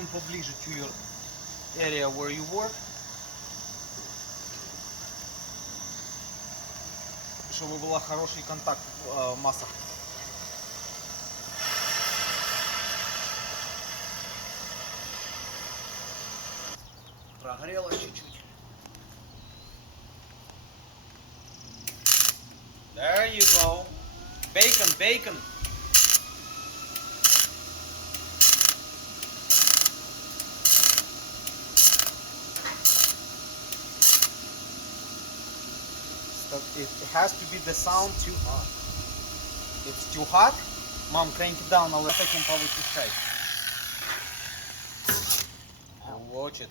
скотчем поближе to your area where you work, чтобы был хороший контакт в массах. Прогрело чуть-чуть. There you go. Bacon, bacon. It has to be the sound too hot. It's too hot. Mom, crank it down, I'll let him повычищать. Watch it.